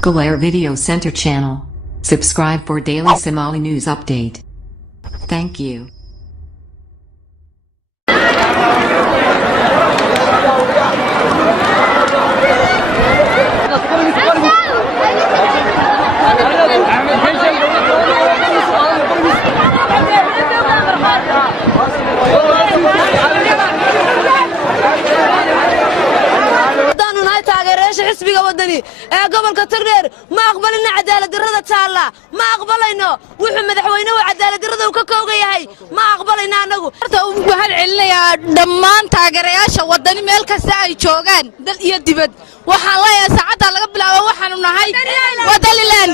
Galera Video Center channel. Subscribe for daily Somali news update. Thank you. xisbiga wadani ee gobolka Togdheer ma aqbalina cadaalad darrada taala ma aqbalayno wuxuu madaxweynuhu cadaalad darrada uu ka koogayahay ma aqbalayna anagu horta uu waxaan celinayaa dhammaan taageerayaasha wadani meel kasta ay joogaan dal iyo dibad waxaan leeyahay saacada laga bilaabo waxaanu nahay wadaniland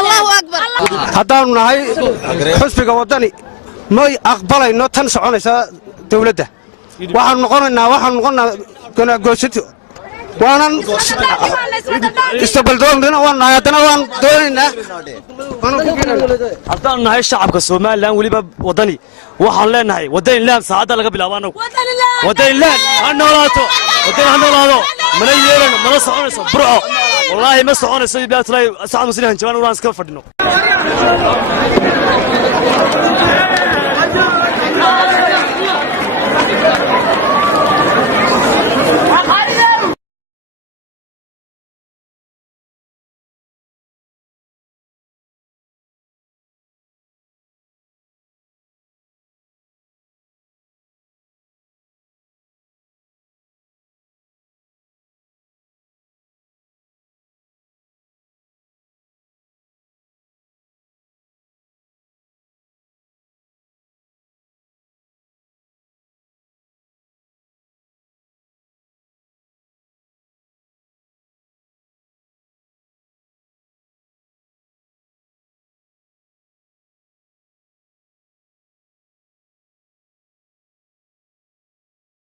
Allahu akbar haddaanu nahay xisbiga wadani ma aqbalayno tan soconaysa dawladda waxaan noqonaa goosati waanan istabaldoognina waan haddana waan doonaynaa haddaan nahay shacabka Soomaaliland waliba wadani waxaan leenahay wadaniland saacada laga bilaabo anagu wadaniland ha noolaato mana yeelano mana soconayso burco wallaahi ma soconayso bilaatulay saacad muslihan jawaan uraan iska fadhino